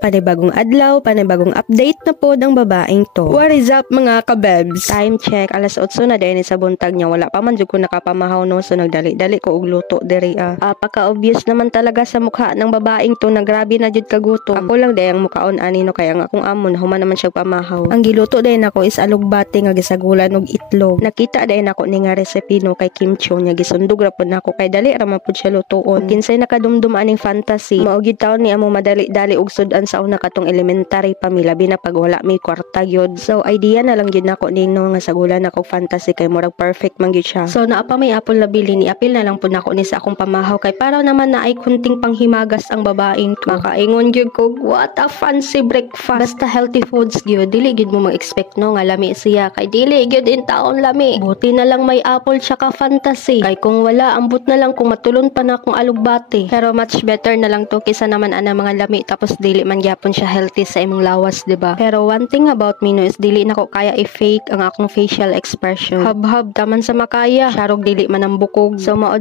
Panibagong adlaw, panibagong update na po ng babaeng to. What is up mga kabebs? Time check, alas 8 na din sa buntag niya. Wala pa man jud ko nakapamahaw no, so nagdali-dali ko og luto diri. Pagka-obvious naman talaga sa mukha ng babaeng to na grabe na jud kagutom. Ako lang day ang mukhaon ani no, kaya nga akong amon human naman siya pamahaw. Ang giluto din ako is alugbati nga gisagulan og itlog. Nakita din ako ni nga recipe no kay Kim Cho nya, gisundog ra pud nako kay dali ra man pud siya lutuon. Kinsay nakadumdum aning fantasy, maugid taon ni amo madali-dali og sudan sa una katong elementary pa mi, labi na pag wala may kwarta gyud. So idea na lang gyud nako nino nga sagulan ako fantasy kay murag perfect man gyud siya. So naa pa may apple na bili, ni apil na lang pud nako ni sa akong pamahaw kay para naman na ay kunting panghimagas ang babaeng to. Makaingon gyud ko, what a fancy breakfast. Basta healthy foods gyud, dili gyud mo mag-expect no nga lami siya kay dili gyud in taon lami. Buti na lang may apple tsaka fantasy. Kay kung wala, ambot na lang kung matulon pa na akong alugbati. Pero much better na lang to kaysa naman ana mga lami tapos dili man gyapon siya healthy sa imong lawas, diba? Pero one thing about me no is dili nako kaya i-fake ang akong facial expression. Hab-hab taman sa makaya, syarog dili man ang bukog. So mao